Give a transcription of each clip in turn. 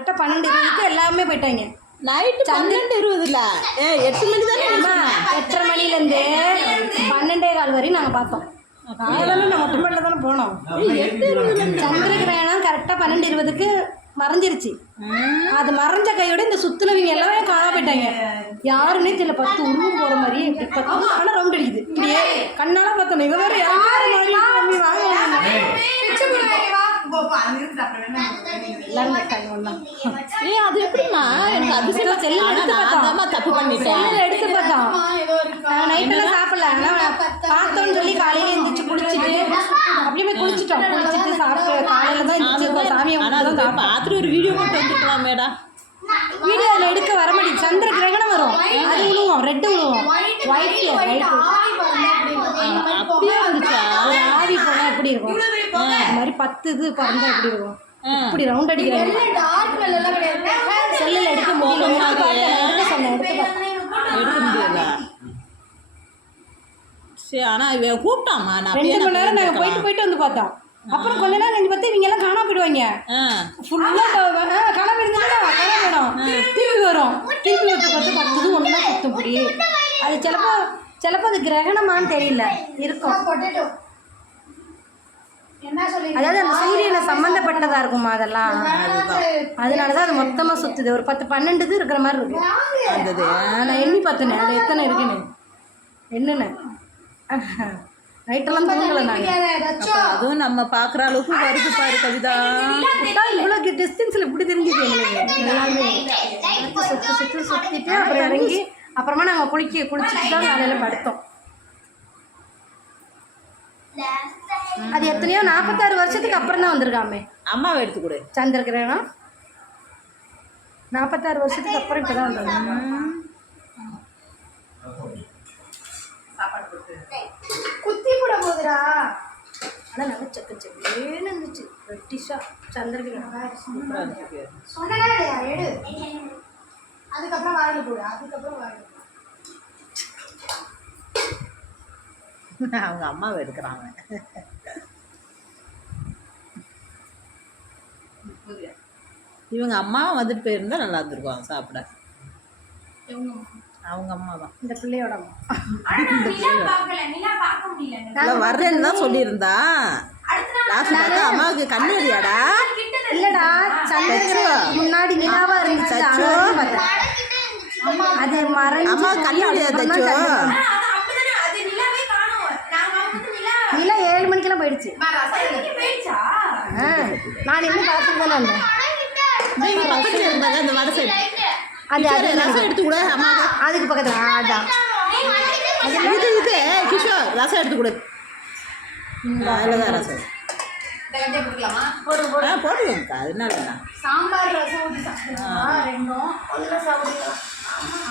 கரெக்டாக 12:20க்கு எல்லாமே போயிட்டாங்க. நைட்டு 12:20 8 மணி தான். 8:30 மணிலேருந்து 12:15 வரையும் நாங்கள் பார்த்தோம். அதெல்லாம் நாங்கள் ஒட்டுமேட்டில் தானே போனோம். சந்திர கிரகணம் கரெக்டாக 12:20க்கு மறைஞ்சிருச்சு. அது மறைஞ்ச கையோட இந்த சுற்றுலவங்க எல்லாமே காண போயிட்டாங்க. யாருன்னே தெரியல. 10 உருவம் போகிற மாதிரியே இப்படி 10 ஆனால் ரவுண்ட் அடிக்குது. இப்படியே கண்ணால் பார்த்தோம். இவ வேறு இறங்குற மாதிரி அது எப்படிமா எனக்கு அது தப்பு பண்ணிட்டேன். எடுத்து பார்த்தோம். நைட்டெல்லாம் சாப்பிடல. ஆனால் பார்த்தோன்னு சொல்லி காலையில் எழுந்திரிச்சு குளிச்சுட்டு அப்படியே குளிச்சுட்டோம். குளிச்சுட்டு சாப்பிட்டு காலையில் தான் எழுந்திரிச்சு சாமியை பார்த்துட்டு ஒரு வீடியோ மட்டும் வந்துருக்கலாம் மேடம். வீடியோ அதில் எடுக்க வர மாட்டேங்குது. சந்திர கிரகணம் வரும். அது விழுவோம். ரெட்டு விழுவோம். ஒயிட் அப்படியே வந்துச்சா? ஆவி போனால் எப்படி இருக்கும்? இந்த மாதிரி 10 இது பறந்தா எப்படி இருக்கும்? இப்படி ரவுண்ட் அடிக்கிறாங்க. செல்லில் எடுக்க முடியல. எடுக்க முடியல. சரி, ஆனால் இவன் கூப்பிட்டாமா. 2 மணி நேரம் நாங்கள் போயிட்டு வந்து பார்த்தோம். அப்புறம் கொஞ்ச நேரம் கழிச்சு பார்த்து இவங்க எல்லாம் காணாம போயிடுவாங்க. ஃபுல்லாக காணாம போயிருந்தாங்க. காணாம திருப்பி வரும். திருப்பி வந்து பார்த்து 10 ஒன்றா சுற்றும் இப்படி. அது சிலப்போ அது கிரகணமான்னு தெரியல இருக்கும். அதாவது அந்த சூரியனை சம்மந்தப்பட்டதாக இருக்குமா அதெல்லாம். அதனால தான் அது மொத்தமாக சுற்றுது. ஒரு 10-12 இது இருக்கிற மாதிரி இருக்கு. நான் எண்ணி பார்த்தேனே அது எத்தனை இருக்குன்னு என்னென்ன நைட்டெல்லாம் தூங்கலை நாங்கள். அதுவும் நம்ம பார்க்குற அளவுக்கு வருது பாரு கவிதா. இவ்வளோ டிஸ்டன்ஸில் இப்படி தெரிஞ்சுது எங்களுக்கு. எல்லாமே சுற்றிட்டு அப்புறம் இறங்கி அப்புறமா நாங்கள் குளிச்சுட்டு தான் காலையில் படுத்தோம். அது எத்தனையோ 46 வருஷத்துக்கு அப்புறம் தான் வந்திருக்காமே. அம்மாவை எடுத்து கொடு. சந்திர கிரகணம் 46 வருஷத்துக்கு அப்புறம் இப்போ தான் வந்தாங்க. குத்தி போட போதுடா. ஆனால் நல்லா செக்கச்சேன்னு இருந்துச்சு. பிரிட்டிஷாக சந்திர கிரகணம் சொன்னா எடு. அதுக்கப்புறம் வாயில் போடு. அவங்க அம்மாவை எடுக்கிறாங்க. இவங்க அம்மாவும் வந்துட்டு போயிருந்தா நல்லா இருந்திருக்குவாங்க சாப்பிட. அவங்க அம்மா தான் இந்த பிள்ளையோட அம்மா. வர்றேன்னு தான் சொல்லியிருந்தா. லாஸ்ட் பார்த்தா அம்மாவுக்கு கண்ணு இல்லையாடா? இல்லடா சந்திர முன்னாடி நிலாவா இருந்துச்சு. அது மறைஞ்சு அம்மாவுக்கு கண்ணு இல்லையா தச்சோ? நிலா 7 மணிக்கெல்லாம் போயிடுச்சு. நான் இன்னும் பார்த்துட்டு தானே இருந்தேன். பக்கத்தில் இருந்தாங்க அந்த வடை சைடு. அது ரசம் எடுத்து கூட அம்மாவுக்கு அதுக்கு பக்கத்தில் அதான் இது கிஷோர் ரசம் எடுத்து கொடு. அதில் தான் ரசம் போடுவேங்கக்கா. அதனால தான் சாம்பார் ரசம் ஊற்றி சாப்பிடுவோம். ரெண்டும் ஒன்று சாப்பிடுவோம்.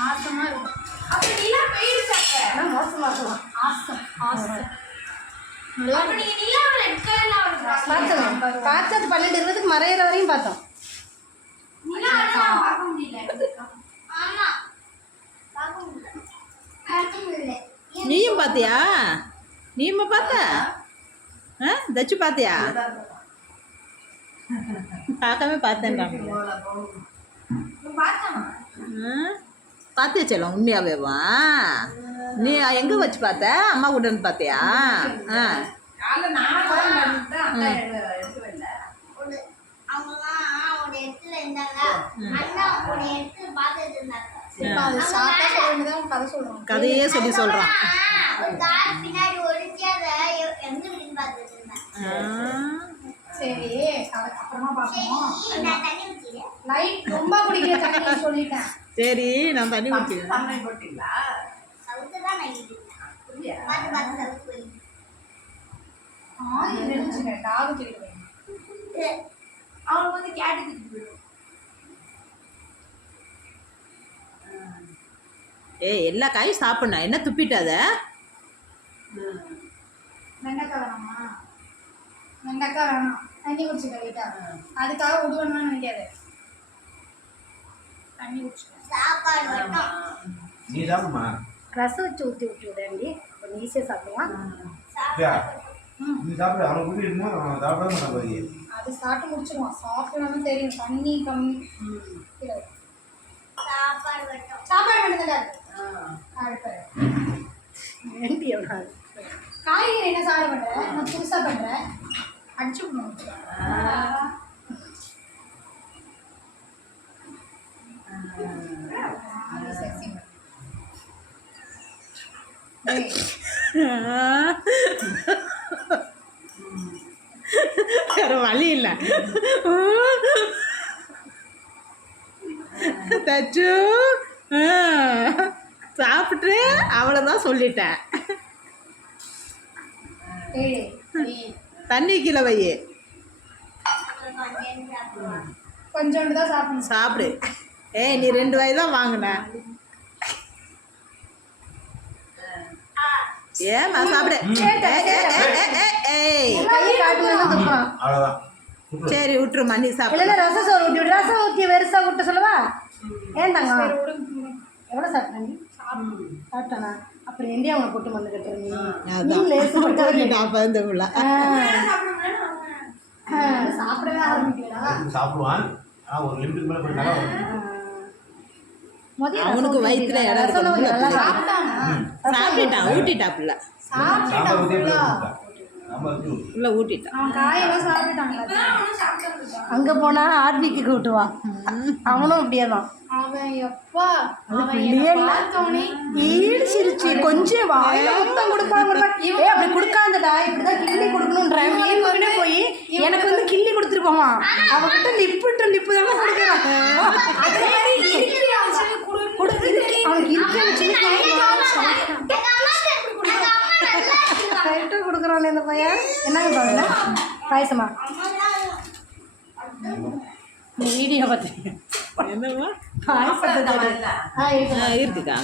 ஆசமாக இருக்கும். மோசமாக இருக்கும். ஆசம் பார்த்தோம். பார்த்தது 12:20க்கு மறையிற வரையும் பார்த்தோம். நீயும் பார்த்தியா? நீயுமா பார்த்த? தச்சு பார்த்தியா? பார்க்காம பார்த்தேன்றாங்க. பார்த்தியா செல்லம்? உண்மையாவேவா? நீ எங்கே வச்சு பார்த்த? அம்மா கூட பார்த்தியா? கதையே சொல்லி சொல்றான். சரி அப்புறமா பார்ப்போம். லைட் ரொம்ப பிடிக்கிற தண்ணி சொல்லிட்டேன். சரி நான் தண்ணி ஊற்றிடுறேன். அவனுக்கு வந்து கேட்டு எல்லா காயும் சாப்பிட்ணும். என்ன துப்பிட்டாத? வெண்டைக்காய் வேணாமா? வெண்டைக்காய் வேணாம். தண்ணி குடிச்சு கழிட்டா அதுக்காக விடுவேன்னு நினைக்காது. தண்ணி குடிச்சு ரசம் வச்சு ஊற்றி விட்டுவிடேன்டி. அப்போ ஈஸியாக சாப்பிடுவான். அது சாப்பிட்டு முடிச்சிருவான். சாப்பிடணும்னு தெரியும். தண்ணி கம்மி. கீழே வை. சாப்பாடு மட்டும் தான் அடுப்பேன். வேண்டி எவ்வளோ காய்கறி என்ன சாப்பிட பண்ணுறேன், நான் புதுசாக பண்ணுறேன். அடிச்சு விடணும். வேற வழி இல்லை. தச்சு சாப்பிட்டு அவ்வளோதான் சொல்லிட்டேன். தண்ணி கீழே வை. கொஞ்சோண்டு தான் சாப்பிடணும். சாப்பிடு. ஏய் நீ 2 வாய் தான் வாங்கின. ஏமா சாப்பிடு. ஏய் கையை காட்டுனா துப்புறான். சரி விட்டுருமா, நீ சாப்பிடு. இல்லைன்னா ரசம் சோறு ஊற்றி விட்டு ரசம் ஊற்றி வெறுசா விட்டு சொல்லவா? ஏன் தாங்க எவ்வளோ சாப்பிட்டா நீ? சாப்பிட்டானா? அப்புறம் எந்தே அவனை போட்டு வந்து கட்டுறீங்க. சாப்பிடவே ஆரம்பிக்கலடா. சாப்பிடுவான். ஆனால் ஒரு லிமிட்டுக்கு மேலே போயிட்டாங்க. அவனுக்கு வயிற்றுல இடம் இருக்கணும். சாப்பிட்டுட்டான், ஊட்டிட்டாப்புல. சாம்பார் ஊற்றி இல்லை ஊட்டிட்டான். அவன் காயெல்லாம் சாப்பிட்டாங்க. அங்கே போனால் ஆர்பிக்கு கூட்டுவான். அவனும் அப்படியே தான். அவன் எப்பா அவன் பார்த்தோன்னே ஈடுச்சிருச்சு. கொஞ்சம் வாயில முத்தம் கொடுப்பாங்க. அப்படி கொடுக்காதடா, இப்படிதான் கிள்ளி கொடுக்கணுன்ற மீன் போய் எனக்கு வந்து கிள்ளி கொடுத்துருப்பாமா. அவகிட்ட லிப்பு தானே கொடுக்குறான். அவனுக்கு இருக்கு கொடுக்குறான் இந்த பையன். என்னங்க பாருங்க பாயசமா இந்த வீடியோ பார்த்து என்னவா இருக்குக்கா.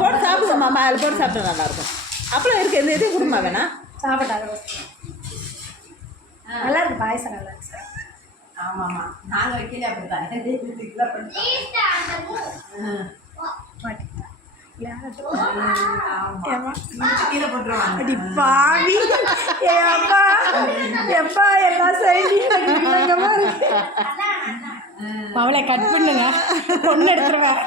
போட்டு சாப்பிடுங்க மாமா, அதில் போட்டு சாப்பிட்டா நல்லாயிருக்கும். அப்பளம் இருக்குது, எந்த எதையும் கொடுமா வேணா சாப்பிட்டாங்க. நல்லா இருக்கு பாயசம், நல்லா இருக்கு சார். ஆமாம்மா, நாங்கள் வைக்கல அப்படித்தானே. அவளை கட் பண்ணுங்க, பொண்ணு எடுத்துருவேன்.